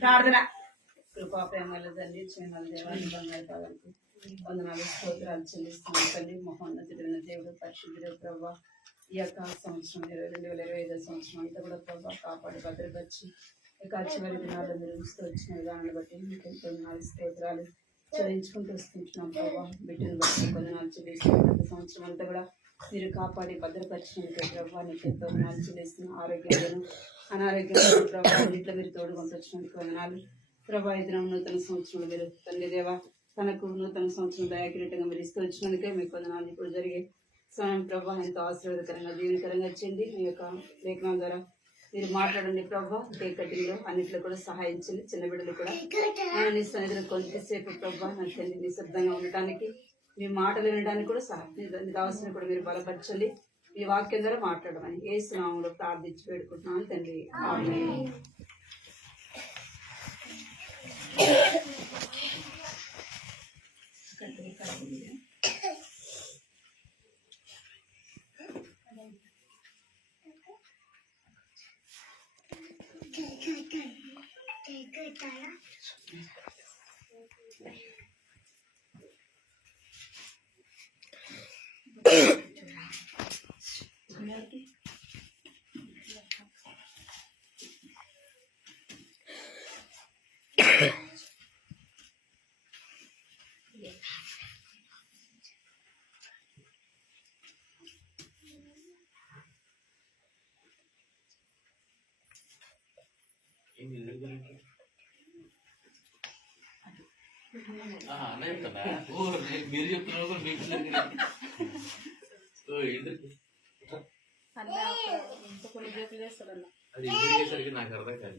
ప్రార్థన కృపా ప్రేమల తల్లి క్షేమాల దేవాన్ని బంగారు పాదాలకు వందనాలు స్తోత్రాలు చెల్లిస్తున్నాం తల్లి మహోన్నతుడైన దేవుడు పరిశుద్ధుడు ప్రభా ఈ యొక్క సంవత్సరం 2025 సంవత్సరం అంతా కూడా ప్రభా కాపాడి భద్రపరిచి ఇక చివరి దినాల్లో మీరు ఇస్తూ వచ్చిన విధానాన్ని బట్టి మీకు ఎంతో స్తోత్రాలు చెల్లించుకుంటూ వస్తుంటున్నాం ప్రభా బిడ్డను బట్టి వందనాలు చెల్లిస్తున్నాం ప్రతి సంవత్సరం అంతా కూడా మీరు కాపాడి భద్రపరిచినందుకు ప్రభావ నీకు ఎంతో వందనాలు చెల్లిస్తున్నాం ఆరోగ్యాలను అనారోగ్యాలను ప్రభావ ఇంట్లో మీరు తోడుకుంటూ వచ్చినందుకు వందనాలు ప్రభా ఈ దినం నూతన సంవత్సరంలో మీరు తండ్రి దేవ తనకు నూతన సంవత్సరం దయాకిరీటంగా మీరు ఇస్తూ వచ్చినందుకే మీకు వందనాలు. ఇప్పుడు జరిగే సమయం ప్రభా ఎంతో ఆశీర్వాదకరంగా దీవెనకరంగా ఇచ్చింది. మీ యొక్క లేఖనాల ద్వారా మీరు మాట్లాడండి ప్రభా. కేక్ కటింగ్లో అన్నింటిలో కూడా సహాయించండి. చిన్న బిడ్డలు కూడా నీ సన్నిధిలో కొంతసేపు ప్రభా నా తండ్రి నిశ్శబ్దంగా ఉండటానికి మీ మాటలు వినడానికి కూడా కావాల్సిన కూడా మీరు బలపరచండి. మీ వాక్యం ద్వారా మాట్లాడమని యేసు నామములో ప్రార్థించి వేడుకుంటున్నాను తండ్రి. ఆమేన్. మీరు చెప్తున్నారు అది ఇంటికి నాకు అర్థం కాదు.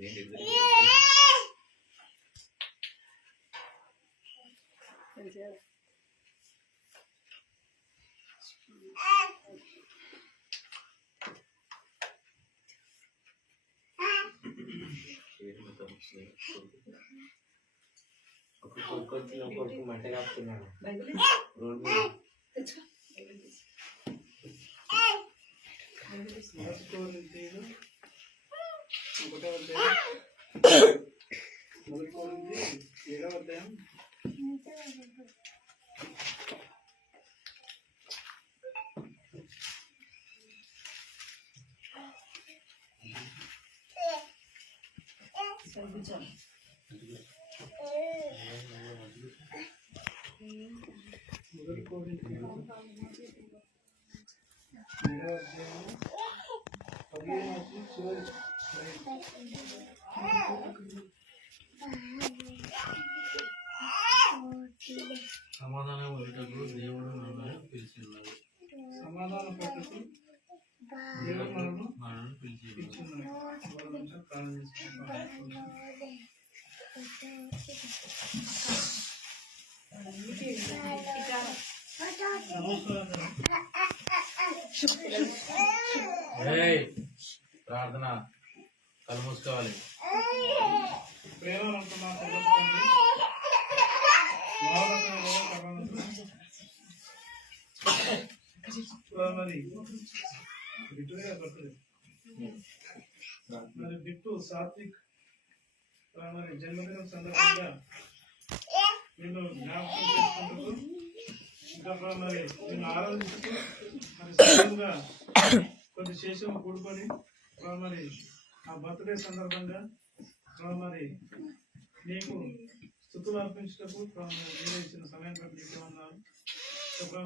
కొడుకు మంట కాపుతున్నాడు రోడ్ సమాధానం పట్టుకు దేవుడు నన్ను పిలిచిన్నాడు. సమాధానం పట్టుకు దేవుడు మనల్ని పిలిచిన్నాడు. ప్రార్థన కళ్ళు మూసుకోవాలి. ప్రేమ మరి బిట్టు సాత్విక్ మరి జన్మదినం సందర్భంగా నేను జ్ఞాపకం చేసుకుంటూ ఇంకా మరి నేను ఆరాధిస్తూ మరి సహజంగా కొద్ది శేషం కూడుకొని మరి ఆ బర్త్డే సందర్భంగా మరి నీకు స్తుతులు అర్పించటకు మీరే ఇచ్చిన సమయం ప్రకటించమన్నారు.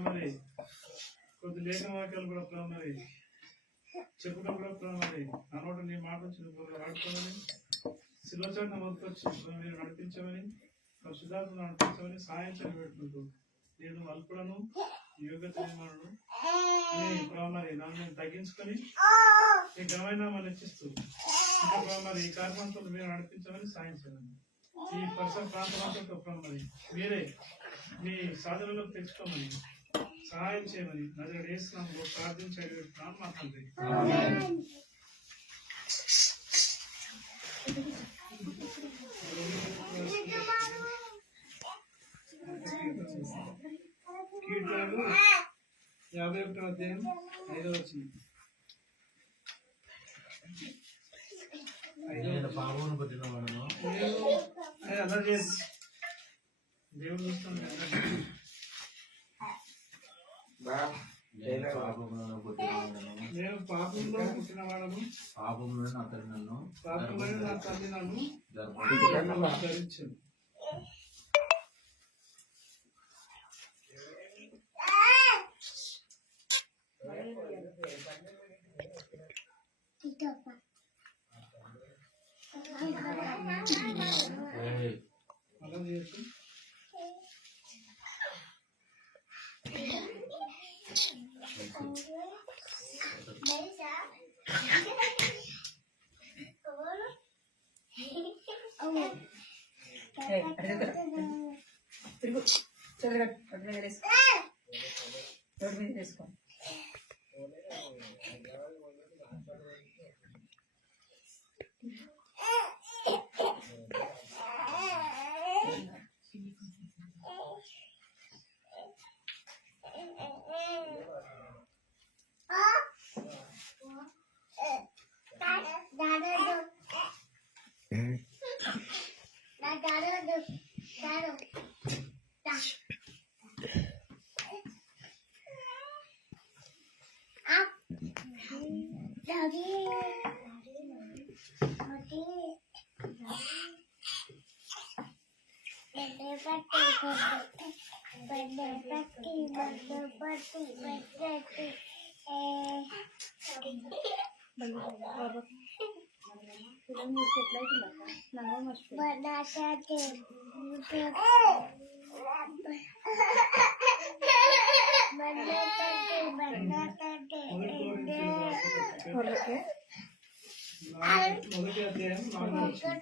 మరి కొద్ది లేఖన వాక్యాలు కూడా మరి చెప్పడం కూడా మరి అనోట నీ మాట వాడుకోమని శిలోచాన్ని మొదలుకొచ్చి మీరు నడిపించమని శుద్ధాత్మను నడిపించమని సాయించని పెట్టుకుంటూ నేను అల్పులను యోగ్యత మనను మరి నన్ను తగ్గించుకొని ఈ ఘనమైన మనం ఇచ్చిస్తూ ఇంకా మరి ఈ కార్యక్రమంతో మీరు నడిపించమని సాయించమని ఈ పరిసర ప్రాంతాలతో మరి మీరే మీ సాధనలోకి తెచ్చుకోమని సహాయం చేయమని నజరేయుడైన యేసు నామములో ప్రార్థించి అడుగుతున్నాను మా తండ్రి. కీర్తనలు 51వ అధ్యాయం 5వ వచనం. నేను పాపమును పుట్టిన వాడను, నేను అలా చేసి దేవుడు చూస్తాను. నేను పాపములను పుట్టిన వాడను, నేను పాపంలో పుట్టిన వాడను, పాపములను నా తల్లి నన్ను పాపంలో నా తల్లి నన్ను గర్భవతి ధరించింది. ఏయ్, అలా చేసి తిరుగు చదువు రోడ్డు మీద వేసుకో, రోడ్డు మీద వేసుకో. మొదటి అధ్యాయం 4వ వచనం.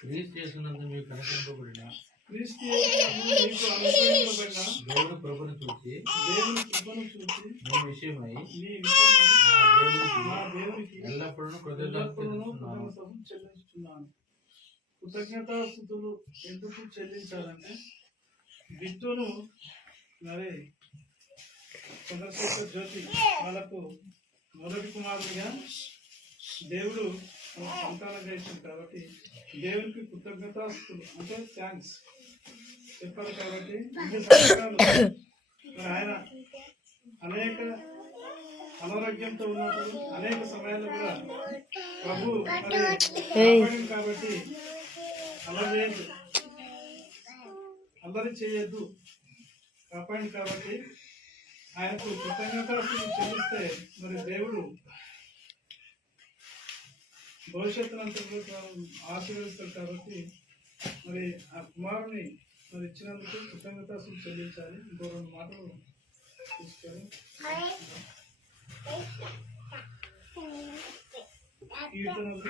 క్రీస్తు యేసునందు మీకు కనిపింపబడిన క్రీస్తు యేసునందు మీకు అనుగ్రహింపబడిన దేవుని ప్రభుని చూసి దేవుని కృపను చూసి మీ విషయమై మీ విషయమై నా నా దేవునికి ఎల్లప్పుడూ ఎల్లప్పుడూ కృతజ్ఞతలు కృతజ్ఞతలు చెల్లించుతున్నాను. కృతజ్ఞతాస్తుతులు ఎందుకు చెల్లించాలంటే బిట్టును మరి చంద్రశేఖర్ జ్యోతి వాళ్ళకు మొదటి కుమారుడిగా దేవుడు సంతానంగా ఇచ్చింది కాబట్టి దేవునికి కృతజ్ఞతాస్తుతులు అంటే థ్యాంక్స్ చెప్పాలి. కాబట్టి ఇన్ని సంవత్సరాలు మరి ఆయన అనేక అనారోగ్యంతో ఉన్నప్పుడు అనేక సమయాల్లో కూడా ప్రభు మరి కాపాడింది. కాబట్టి అల్లరి చేయొద్దు, కాపాడింది. కాబట్టి ఆయనకు కృతజ్ఞతాస్తుతులు చెల్లిస్తే మరి దేవుడు భవిష్యత్తునంతా ఆశీర్వదిస్తాడు. కాబట్టి మరి ఆ కుమారుని మరి ఇచ్చినందుకు కృతజ్ఞతాస్తుతులు చెల్లించాలి. ఇంకో 2 మాటలు తీసుకొని కీర్తనలు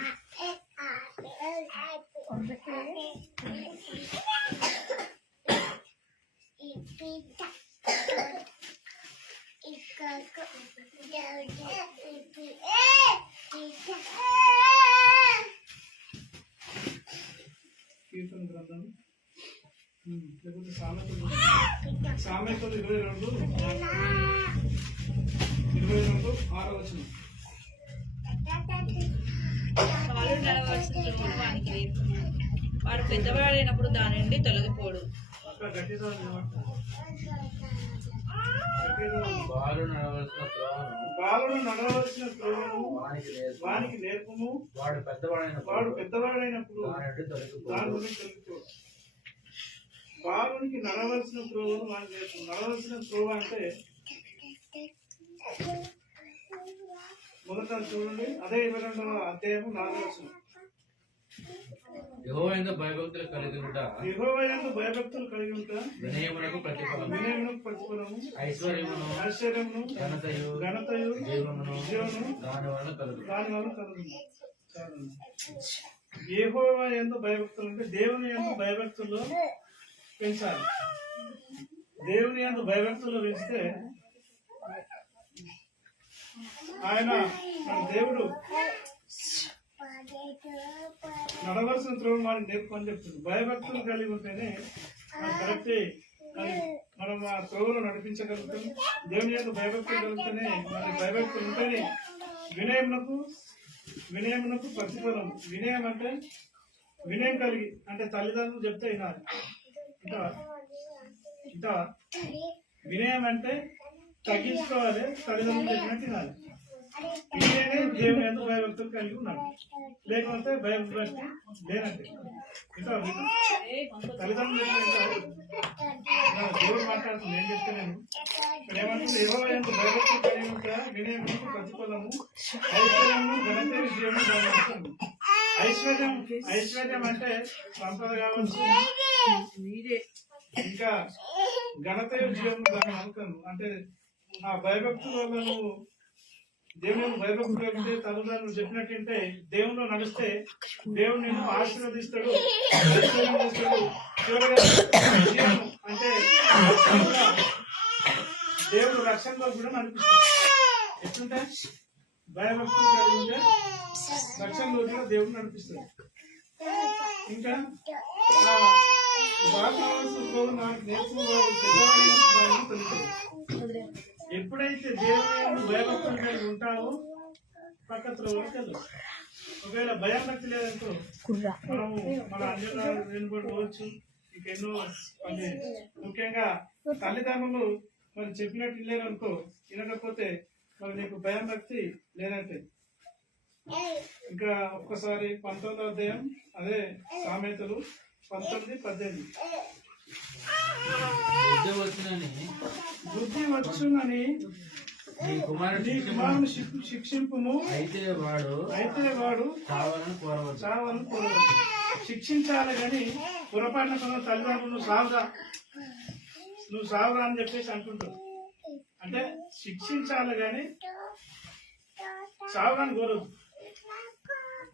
కీర్తన గ్రంథం లేకపోతే సామెతలు 22 6వ వచనం. వాడు నడవలసిన త్రోవను వానికి నేర్పుము. వాడు పెద్దవాడైనప్పుడు దాని నుండి తొలగిపోడు. అక్కడ గట్టిగా బాలుడు నడవలసిన త్రోవను వానికి నేర్పుము. వాడు పెద్దవాడైనప్పుడు దాని నుండి తొలగిపోడు. బాలునికి నడవలసిన త్రోవను వానికి నేర్పుము. నడవలసిన త్రోవ అంటే మొదట చూడండి, అదే 22వ అధ్యాయం 4వ వచనం. యెహోవా యందు భయభక్తులు కలిగి ఉంట, యెహోవా యందు భయభక్తులు కలిగి ఉంట, వినయమునకు ప్రతిఫలము, ఐశ్వర్యమును, ఘనతయు, జీవమును దాని వలన కలుగు. యెహోవా యందు భయభక్తులు అంటే దేవుని యందు భయభక్తులు పెంచాలి. దేవుని యందు భయభక్తులు పెంచితే ఆయన మన దేవుడు నడవలసిన త్రోవ వాడికి నేర్పని చెప్తుంది. భయభక్తులు కలిగి ఉంటేనే మనం కరెక్ట్ మనం ఆ త్రోవలో నడిపించగలుగుతాం. దేవుని యొక్క భయభక్తులు కలిగితేనే మనకి భయభక్తులు ఉంటేనే వినయమునకు ప్రతిఫలం. వినయం అంటే వినయం కలిగి అంటే తల్లిదండ్రులు చెప్తే వినాలి. ఇంకా వినయం అంటే తగ్గించుకోవాలి, తల్లిదండ్రులు చెప్పినట్టు వినాలి. వినయమే దేవుని ఎంత భయభక్తులు కలిగి ఉన్నాడు. లేకపోతే భయభక్తి లేనంటే ఇంకా తల్లిదండ్రులు దేవుడు మాట్లాడుతుంది. ఏం చెప్తున్నాను ఇక్కడ ఏమంటుంది? ఎవరో ఎంత భయభక్తులు కలిగి ఉంటా వినయమునకు ప్రతిఫలము, ఐశ్వర్యము, ఘనత, విజయము దాని. ఐశ్వర్యం అంటే సంపద కావచ్చు, ఇంకా ఘనత విజయము దాన్ని అనుకోను. అంటే ఆ భయభక్తుల వల్ల నువ్వు దేవుని భయభక్తులు కలిగితే తల్లిదండ్రులు చెప్పినట్టుంటే దేవునిలో నడిస్తే దేవుడు నిన్ను ఆశీర్వదిస్తాడు, ఐశ్వర్యం చేస్తాడు. చివరిగా విజయం అంటే దేవుడు రక్షణలో కూడా నడిపిస్తాడు. ఎట్లుంటే భయభక్తులు కలిగితే రక్షణలో కూడా దేవుడు నడిపిస్తాడు. ఇంకా ఎప్పుడైతే దేవుని భయభక్తులు కలిగి ఉంటావో పక్క త్రోవలు. ఒకవేళ భయభక్తి లేదనుకో మనము మన అన్యతను వినబడుకోవచ్చు. ఇంకెన్నో అంటే ముఖ్యంగా తల్లిదండ్రులు మరి చెప్పినట్టు లేదనుకో, వినకపోతే మరి నీకు భయభక్తి లేదంటే. ఇంకా ఒక్కసారి 19వ అధ్యాయం అదే సామెతలు 19:18. బుద్ధి వచ్చునని నీ కుమారుని శిక్షింపుము, అయితే వాడు చావని కోరవచ్చు. శిక్షించాలి కానీ పొరపాటున తల్లిదండ్రులు నువ్వు సావురా అని చెప్పేసి అంటుంటావు. అంటే శిక్షించాలి కానీ సావురాని కోరదు.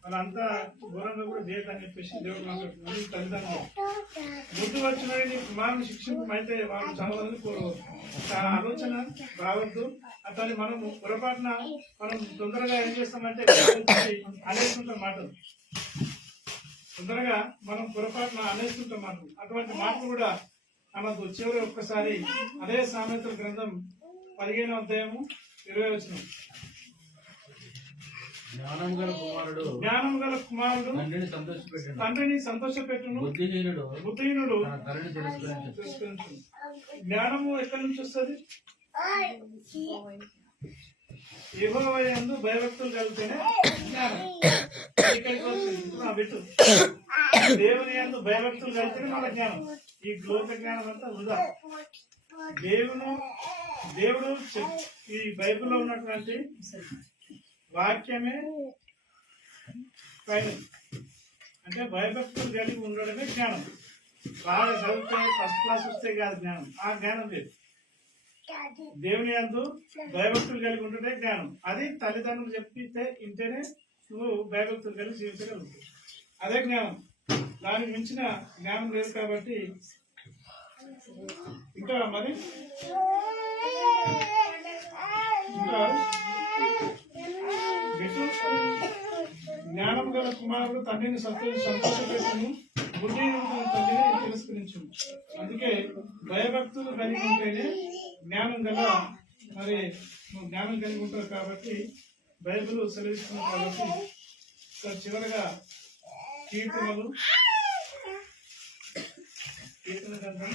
వాళ్ళంతా ఘోరంగా కూడా దేని అని చెప్పేసి దేవుడు మాట్లాడుతున్నాడు. తల్లిదండ్రులు బుద్ధి వచ్చినది నీ కుమారుని శిక్షింపు, అయితే వాళ్ళు చావాలని కోరవద్దు. ఆలోచన రావద్దు. అతన్ని మనము పొరపాటున మనం తొందరగా ఏం చేస్తామంటే అనేస్తుంటాం మాటలు. తొందరగా మనం పొరపాటున అనేస్తుంటాం మాటలు. అటువంటి మాటలు కూడా మనకు చివరి ఒక్కసారి అదే సామెతల గ్రంథం 15వ అధ్యాయము 20వ వచనం. జ్ఞానం గల కుమారుడు తండ్రిని సంతోషపెట్టును, బుద్ధిహీనుడు తిరస్కరించును. జ్ఞానము ఎక్కడి నుంచి వస్తుంది? యెహోవా యందు భయభక్తులు కలిగితేనే జ్ఞానం ఇక్కడికి వస్తుంది. నా బిడ్డు దేవుని యందు భయభక్తులు కలిగితేనే మన జ్ఞానం. ఈ లోక జ్ఞానం అంతా వృధా. దేవుడు ఈ బైబిల్లో ఉన్నటువంటి వాక్యమే ఫైనల్. అంటే భయభక్తులు కలిగి ఉండడమే జ్ఞానం. బాగా చదివితే ఫస్ట్ క్లాస్ వస్తే కాదు జ్ఞానం. ఆ జ్ఞానం లేదు. దేవుని యందు భయభక్తులు కలిగి ఉండటే జ్ఞానం. అది తల్లిదండ్రులు చెప్పితే ఇంటేనే నువ్వు భయభక్తులు కలిగి జీవించగలుగుతావు. అదే జ్ఞానం. దానికి మించిన జ్ఞానం లేదు. కాబట్టి ఇంకా మరి ఇంకా జ్ఞానం గల కుమారుడు తండ్రిని సంతోషపెట్టును, బుద్ధిహీనుడు తండ్రిని తిరస్కరించును. అందుకే భయభక్తులు కలిగి ఉంటేనే జ్ఞానం గల మరి జ్ఞానం కలిగి ఉంటారు. కాబట్టి బైబిల్ సెలవిస్తుంది. కాబట్టి చివరగా కీర్తన గ్రంథం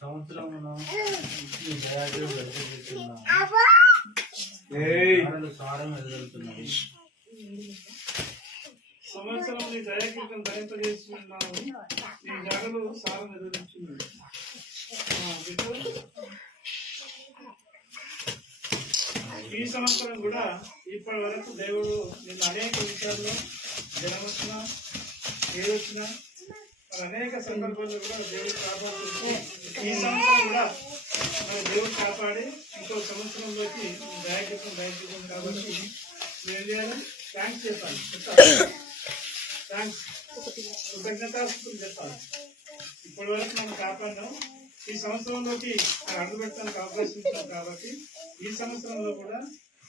సంవత్సరమున ఈ దయాదేవుడు గడిపెట్టుచున్నాడు. సారం ఎదుగుతున్నాయి. దయాకీర్తం ధరింపజేస్తున్నావు, నీ జాగలు సారం ఎదురుచున్నాడు. ఈ సంవత్సరం కూడా ఇప్పటి వరకు దేవుడు నిన్ను అనేక విషయాల్లో జనం వచ్చినా ఏదొచ్చినా అనేక సందర్భాల్లో కూడా దేవుడు కాపాడుతుంది. ఈ సంవత్సరం కూడా మన దేవుడు కాపాడి ఇంకో సంవత్సరంలోకి దయచేద్దాం కాబట్టి ఏం చేయాలి? థ్యాంక్స్ చెప్పాలి, థ్యాంక్స్, కృతజ్ఞతాస్తుతులు చెప్పాలి. ఇప్పటి వరకు మనం కాపాడినాం, ఈ సంవత్సరంలోకి అడుగు పెట్టడానికి అవకాశం ఇచ్చాం కాబట్టి ఈ సంవత్సరంలో కూడా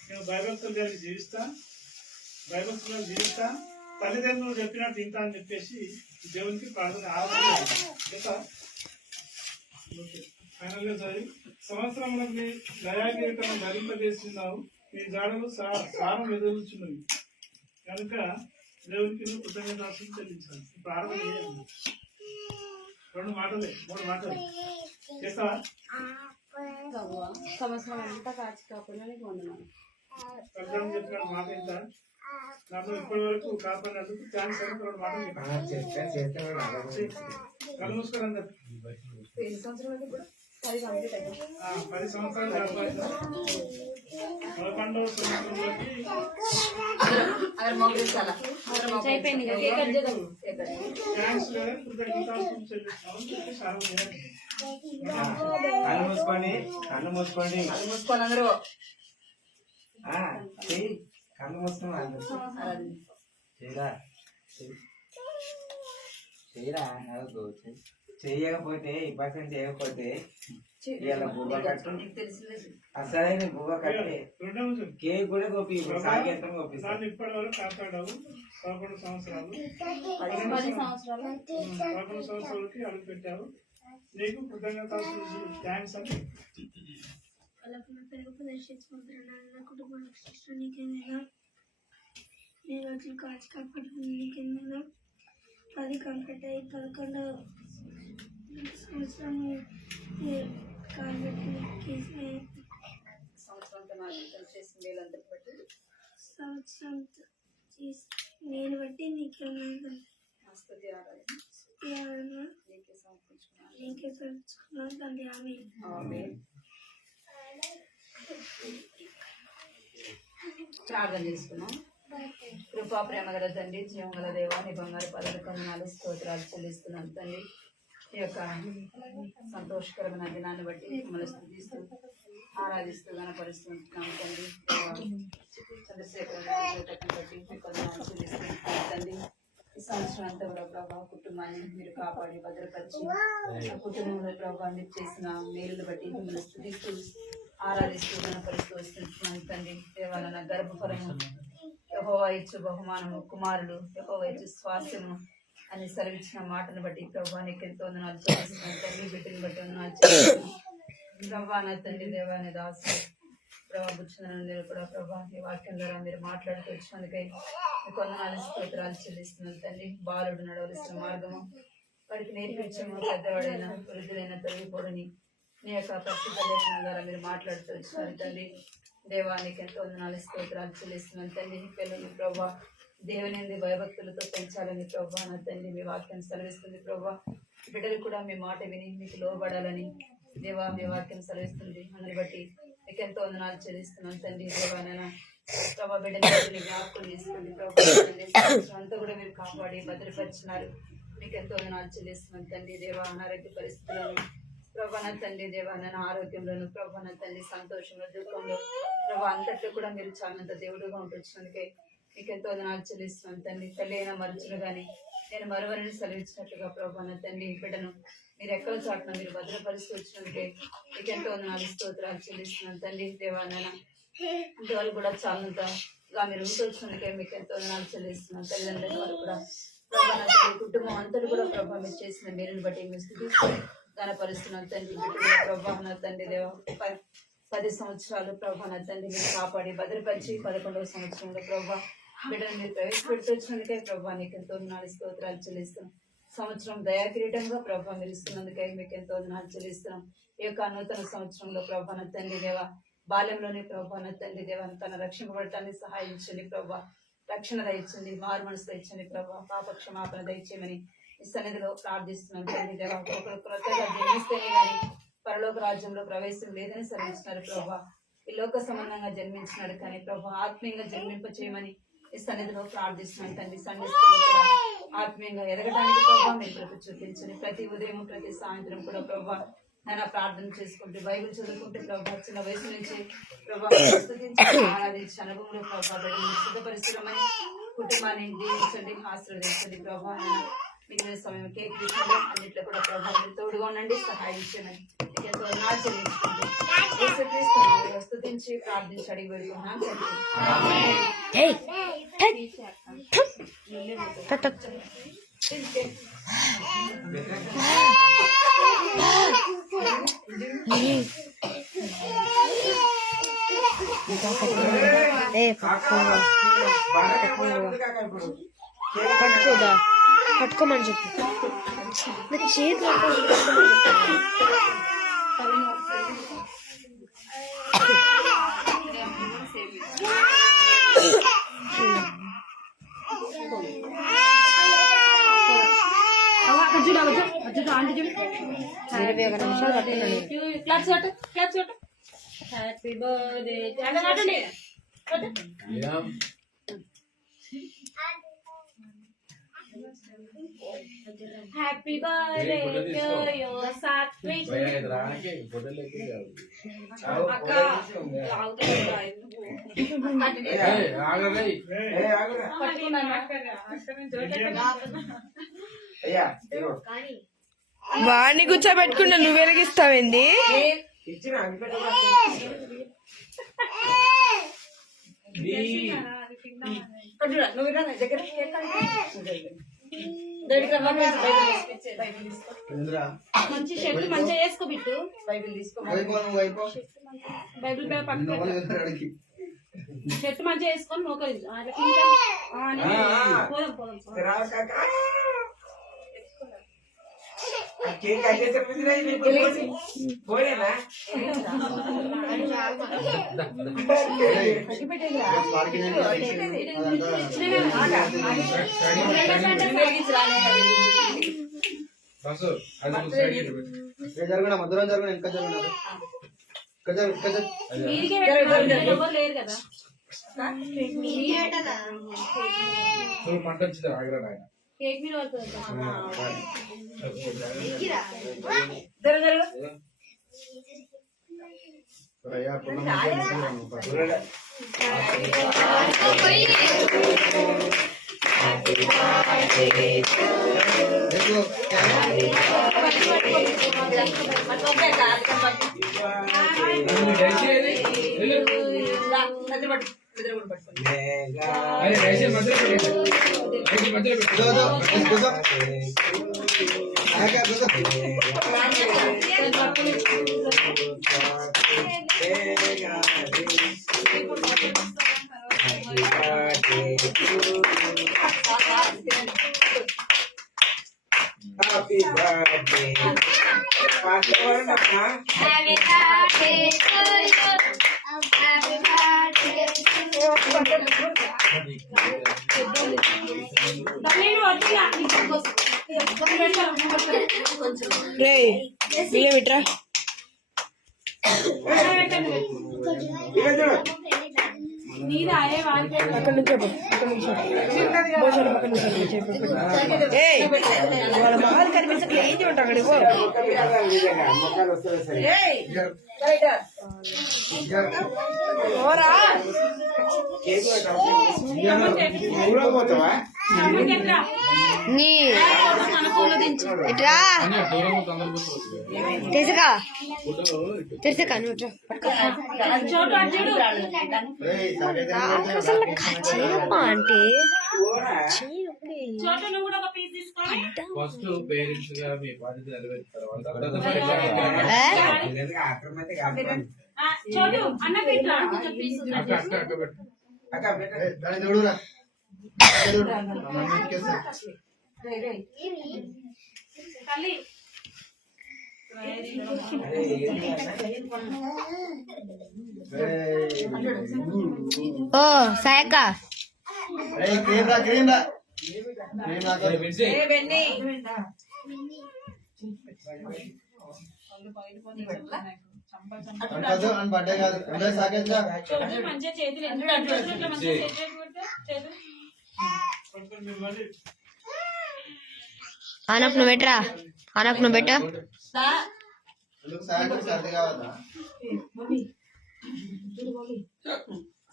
నేను భయభక్తులు కలిగి జీవిస్తా, తల్లిదండ్రులు చెప్పినట్టు తింటా అని చెప్పేసి దేవునికి ప్రార్థన ఆరాధన. ఫైనల్గా చదివి సంవత్సరంలో దయాకీర్తనం ధరింపజేస్తున్నావు, నీ జాడలు సారం ఎదురుచున్నవి కనుక దేవునికి కృతజ్ఞతాస్తుతులు చెల్లించాలి. ప్రార్థన చేయాలి. 2 మాటలే 3 మాటలు చేస్తావా? సంవత్సరం అంతా కాచి కాకుండా నీకు వందనాలు. తల్లిదండ్రులు చెప్పిన మాట ఇంత నన్ను ఇప్పటి వరకు కాపాడినందుకు థ్యాంక్స్ అని 2 మాటలు కళ్ళు మూసుకోరని చెప్పి 10 సంవత్సరాలు కూడా 10 కంప్లీట్ అయ్యింది. 10 సంవత్సరాలు కాపాడిన 11వ సంవత్సరంలోకి అయిపోయింది. థ్యాంక్స్ కృతజ్ఞతాస్తుతులు చెల్లిస్తామని చెప్పి సారం చేయాలి. కళ్ళు మూసుకోండి అందరూ కళ్ళు మూసుకుని చేయరా చేయకపోతే ఈ పక్కన చేయకపోతే ఇవాళ బువ్వ కట్టు అసలైన బువ్వ కట్టే కేక్ కూడా గోపి సాగేతం దాన్ని ఇప్పటి వరకు కాపాడావు. 11 సంవత్సరాలు 10 సంవత్సరాలు 11 సంవత్సరాలకి అడుగు పెట్టావు. నీకు కృతజ్ఞతాస్తుతులు థ్యాంక్స్ అని నా కుటుంబం రక్షించడం నీకేమైనా, ఈ రోజు కాచి కాపాడడం నీకేమైనా. 10 కంప్లీట్ అయ్యి 11వ సంవత్సరం కాబట్టి సంవత్సరం నేను బట్టి నీకేమైనా నీకే సమర్పించుకున్నాను తండ్రి. ఆమె ప్రార్థన చేసుకున్నాం. కృపా ప్రేమ గల తండ్రి, జీవం గల దేవా, నీ బంగారు పదవి కొందనాలు స్తోత్రాలు చెల్లిస్తున్నాను తండ్రి. ఈ యొక్క సంతోషకరమైన దినాన్ని బట్టి మిమ్మల్ని స్తుతిస్తూ ఆరాధిస్తూ గణపరుస్తున్నాం తండ్రి. చంద్రశేఖర్ బట్టి మీ కొందనాలు చెల్లిస్తున్నాను తండ్రి. ఈ సంవత్సరం అంతా కూడా ప్రభావ కుటుంబాన్ని మీరు కాపాడి భద్రపరిచి ఆ కుటుంబంలో ప్రభావ మీరు చేసిన మేలును బట్టి మిమ్మల్ని స్తుతిస్తూ ఆరాధిస్తూ గణపరుస్తూ వస్తున్నాను తండ్రి. దేవాల నా గర్భఫలము యెహోవా ఇచ్చు బహుమానము, కుమారులు యెహోవా ఇచ్చు స్వాస్థ్యము అని సెలవిచ్చిన మాటను బట్టి ప్రభావ నీకు ఎంతో వందనాలు చెల్లిస్తున్నాను తండ్రి. బిడ్డని బట్టి వందనాలు చెల్లిస్తున్నాను ప్రభా. నా తండ్రి దేవాని దాసు ప్రభా బుచ్చులను కూడా ప్రభా ఈ వాక్యం ద్వారా మీరు మాట్లాడుతూ వచ్చినందుకై మీకు వందనాలు స్తోత్రాలు చెల్లిస్తున్నాను తండ్రి. బాలుడు నడవలసిన మార్గము వాడికి నేర్పించము, పెద్దవాడైన వృద్ధులైన తొలగిపోడని నీ యొక్క పరిశుద్ధ లేఖనం ద్వారా మీరు మాట్లాడుతూ వచ్చినారు తండ్రి. దేవానికి ఎంతో వందనాలు స్తోత్రాలు చెల్లిస్తున్నాను తండ్రి. పిల్లలు ప్రభా దేవుని భయభక్తులతో పెంచాలని ప్రభా నా తండ్రి మీ వాక్యం సెలవిస్తుంది ప్రభా. బిడ్డలు కూడా మీ మాట విని మీకు లోబడాలని దేవా మీ వాక్యం సెలవిస్తుంది. అందుని బట్టి మీకు ఎంతో వందనాలు చెల్లిస్తున్నాను తండ్రి. దేవానైనా ప్రభా బిడ్డని జ్ఞాపకం చేసుకోండి ప్రభా. అంతా కూడా మీరు కాపాడి భద్రపరిచినారు. మీకు ఎంతో వందనాలు చెల్లిస్తున్నాను తండ్రి. దేవా అనారోగ్య పరిస్థితులను ప్రభా నా తండ్రి, దేవానైనా ఆరోగ్యంలోను ప్రభా నా తండ్రి, సంతోషంలో దుఃఖంలో ప్రభా అంతట్లో కూడా మీరు చాలంత దేవుడుగా ఉంటున్నందుకే మీకు ఎంతో వందనాలు చెల్లిస్తున్నాను తండ్రి. తల్లి అయినా మరుచును కానీ నేను మరొకరిని సెలవిచ్చినట్లుగా ప్రభా నా తండ్రి బిడ్డను మీరు ఎక్కడ చాటున మీరు భద్రపరుస్తూ వచ్చినందుకే మీకు ఎంతో వందనాలు స్తోత్రాలు చెల్లిస్తున్నాను తండ్రి. దేవానైనా ఇంతవరకు కూడా చాలంతగా మీరు ఉంటూ వచ్చినందుకే మీకు ఎంతో వందనాలు చెల్లిస్తున్నాను. తల్లిదండ్రుల వారు కూడా ప్రభా నా తండ్రి కుటుంబం అంతటి కూడా ప్రభా మీరు చేసిన మేలుని బట్టి మీరు స్థితిస్తూ గణపరుస్తున్నాను తండ్రి. బిడ్డలు ప్రభా నా తండ్రి దేవ 10 సంవత్సరాలు ప్రభా నా తండ్రి మీరు కాపాడి భద్రపరిచి 11వ సంవత్సరంలో ప్రభా బిడ్డను మీరు ప్రవేశపెడుతూ వచ్చినందుకే ప్రభా నీకు ఎంతో వందనాలు స్తోత్రాలు చెల్లిస్తున్నాం. సంవత్సరం దయాకిరీటంగా ప్రభా మీరు ఇస్తున్నందుకే మీకు ఎంతో వందనాలు చెల్లిస్తున్నాం. ఈ యొక్క నూతన సంవత్సరంలో ప్రభా నా తండ్రి దేవ బాల్యంలోనే ప్రభా నా తండ్రి దేవ తన రక్షింపబడటానికి సహాయించండి ప్రభా. రక్షణ దయచండి, మారు మనసు దయచండి ప్రభా, పాప క్షమాపణ దయచేయమని ఈ సన్నిధిలో ప్రార్థిస్తున్నాం తండ్రి. దేవా, ఒకరు క్రొత్తగా జన్మిస్తేనే కానీ పరలోక రాజ్యంలో ప్రవేశం లేదని సెలవిస్తున్నారు ప్రభా. ఈ లోక సంబంధంగా జన్మించినాడు కానీ ప్రభా ఆత్మీయంగా జన్మింప చేయమని ఈ సన్నిధిలో ప్రార్థిస్తున్నాం తండ్రి. సండే స్కూల్లో కూడా ఆత్మీయంగా ఎదగడానికి ప్రభావ మీరు కృప చూపించండి. ప్రతి ఉదయం ప్రతి సాయంత్రం కూడా ప్రభావ నేను ప్రార్థన చేసుకుంటే బైబిల్ చదువుకుంటే ప్రభావ చిన్న వయసు నుంచి ప్రభావ ఆరాధించి అనుభవంలో ప్రభావ సిద్ధపరిశ్రమని కుటుంబాన్ని దీవించండి, ఆశీర్వదించండి ప్రభావ. మిగిలిన సమయం కేక్ విషయంలో అన్నింటిలో కూడా ప్రభావం తోడుగా ఉండండి, సహాయం చేయమని ఎంతో చెల్లించుకోండి. స్తుతించి ప్రార్థించి అడిగి పెడుతున్నాను పట్టుకోదా, పట్టుకోమని చెప్పు. నా చేతి happy birthday happy birthday to you Satvik అక్క వాడిని కూర్చోబెట్టుకున్నా నువ్వు వెలిగిస్తావేంది? మంచి షర్ట్ మంచిగా వేసుకో బిట్టు. బైబిల్ తీసుకో, బైబిల్ పట్టుకో, షర్ట్ మంచిగా వేసుకొని మోకరించు. పోదాం పోదాం. పోలేనా మధురం జరగడం ఇంకా మీరికే ఎవరు లేరు కదా. పంట వచ్చింది ఆగ్రహం ఆయన కేక్ మీద పడుతుంది. Happy birthday. Happy విట్రా నీది ఆయే వాడితే అక్కడ నుంచి పక్కన వాళ్ళ మొహాలు కనిపించట్లే, ఏంటి ఉంటా అక్కడికి పో. తెలుసా అసలు చేయమ్మా అంటే ఫస్ట్ పేరెంట్స్ గా మీ బాధ్యత నెరవేర్చిన చోటు అన్న పెట్టు తల్లి ఓ సాయక్క ఏ బెన్ని చూడు, మంచిగా చేతులు ఎందుకు అంటున్నారు? ఇట్లా మంచిగా చేతులు పెడితే చేతులు కొంచెం మీరు మళ్ళీ ఆనకు నువ్వు పెట్టరా, ఆనకు నువ్వు పెట్ట.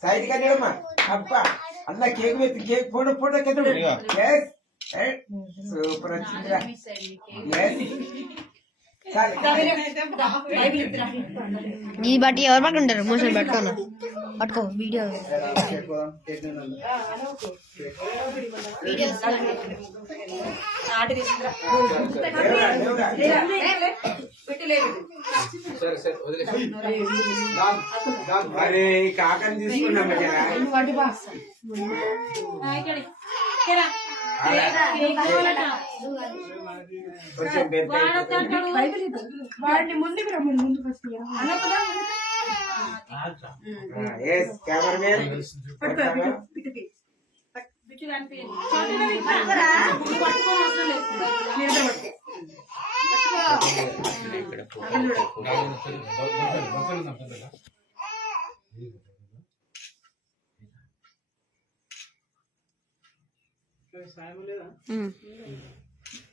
సైడ్ కట్టడమ్మా అబ్బా అన్న కేక్ పెట్టి కేక్ ఫోటో ఫోటో కెత్తడు. సూపర్ వచ్చిందిరా. ఈ బట్టి ఎవరు పట్టుకుంటారు? మోసం పట్టుకోను, పట్టుకో వీడియో మరి కాకని తీసుకున్నాం కొంచెం కెమెరామెన్ సాయం లేదా?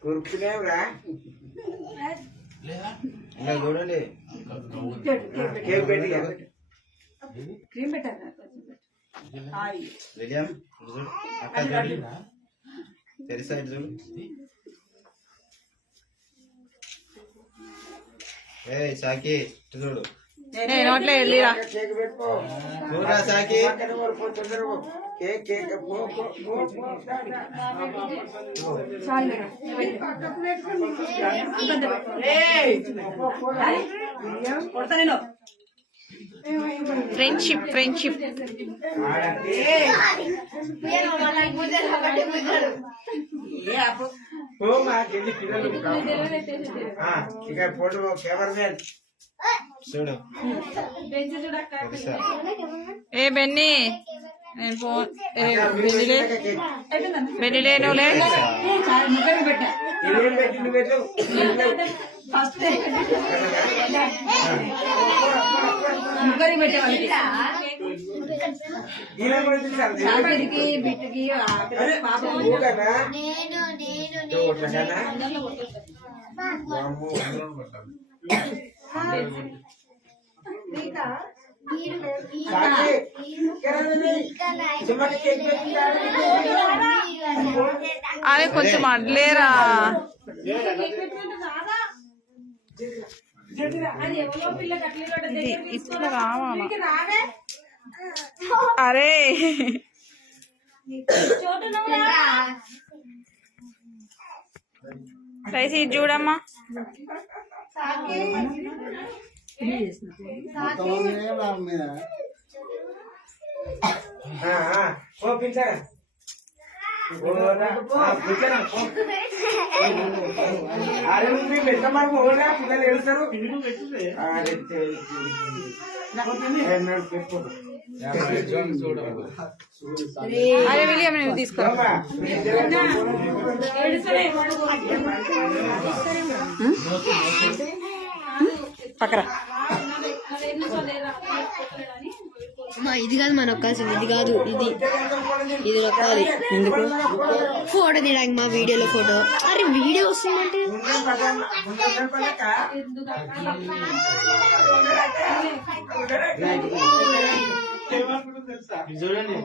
కురుకునేవరా ఇలా చూడండి. కేక్ పెట్టి క్రీమ్ పెట్టారు విలియం అక్క తెలుసా ఇటు చూడు. ఏ సాకి ఇటు చూడు. కేక్ పెట్టుకో చూడరా సాకి. Cake cake friendship friendship. ఇక ఫోటో కెమెరామెన్ చూడు. ఏ బెన్ని నేను ఫోన్ బెన్ని లేనులే ముగ్గురికి పెట్టేవాళ్ళకి బిట్టుకి అరే కొంచెం అడ్లేరా. ఇప్పుడు రావాలా? అరే రైస్ ఇది చూడమ్మా. పిల్లలు వెళ్తారు. అరే విలియం నేను తీసుకో. పక్కరా ఇది కాదు మన ఒక్కాల్సింది, ఇది కాదు, ఇది ఇది నొక్కాలి. ఎందుకు? ఫోటో తీయడానికి మా వీడియోలో ఫోటో. అరే వీడియో వస్తుందంటే చూడండి.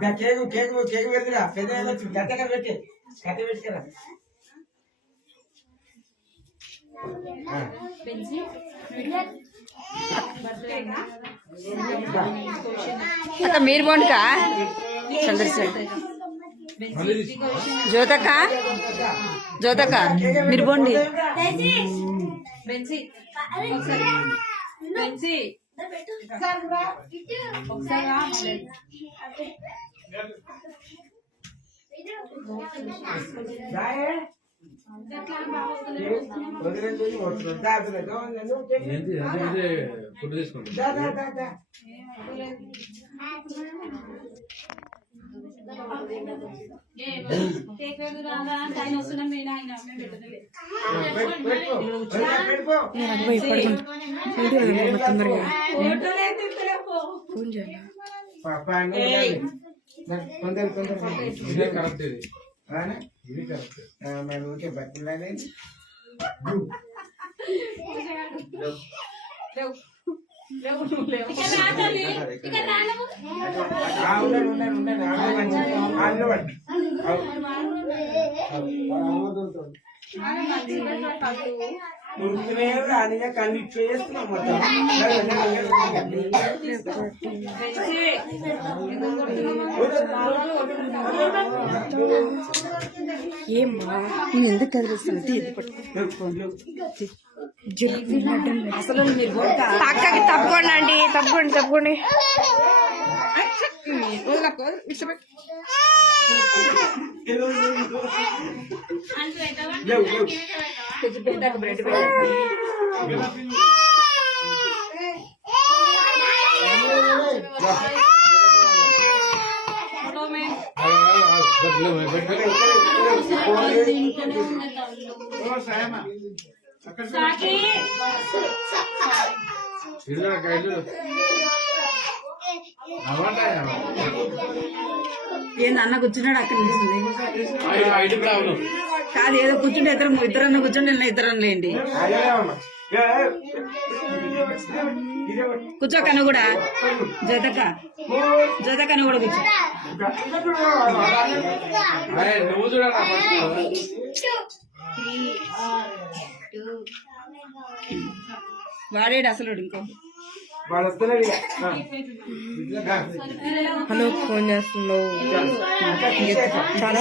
కేక్ కేకు కేకు కేకు పెద్దరా పెద్ద గట్ట పెట్టి కథ పెట్టుకరా. అక్క మీరు బాగుంటా చంద్రశేఖర్ జ్యోతక్క జ్యోతక్క మీరు పోండి బెన్సీ ఒకసారి బెన్సీ ఒకసారి రా. ఫుడ్ తీసుకుంటాం. ఆయన వస్తున్నాం నేను ఆయన ఇదే కరెక్ట్ ఇది కరెక్ట్. మరి ఊరికే బట్టలు అనిగా కళ్ళు చేస్తున్నాం మొత్తం. ఏమ్మా నేను ఎందుకు కదిలిస్తాను అసలు మీరు పక్కకి తప్పుకోండి తప్పుకోండి బ్రెడ్ ఏంది అన్న కూర్చున్నాడు అక్కడ నిల్చుంది కాదు ఏదో కూర్చుంటే ఇద్దరన్న కూర్చుంటే ఇద్దరం లేండి కూర్చోకన్న కూడా జతకన్న కూడా కూర్చో నువ్వు చూడాలి వాడేడు అసలు ఇంకో వాళ్ళు వస్తున్నాడు. హలో ఫోన్ చేస్తున్నావు చాలా